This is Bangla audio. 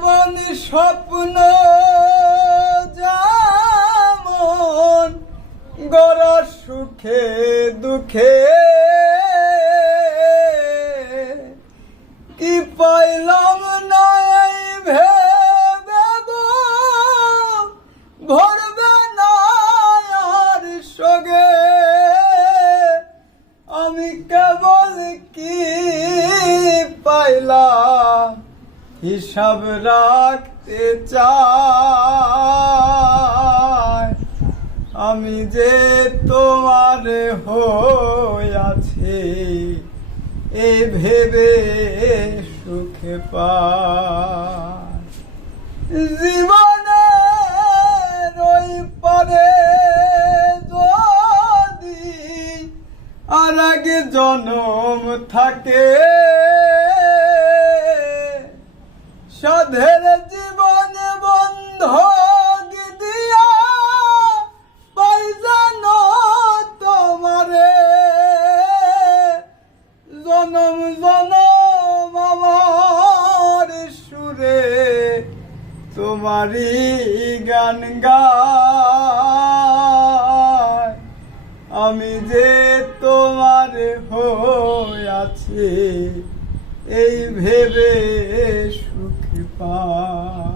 জীবন স্বপ্ন যেমন গড়া সুখে দুঃখে কি পাইলাম না এই ভেবে গো ভরবে না আর সগে আমি কেবল কি পাইলাম হিসাব রাখতে চাই আমি যে তোমার হইয়াছি এই ভেবে সুখে পাই জীবনে রই পারে যদি আর আগে জনম থাকে সাধের জীবনে বন্ধক দিয়া পাই জানো তোমারে জনম জনম আমার সুরে তোমারই গান গায় আমি যে তোমার হইয়াছি এই ভেবে সুখ পাই।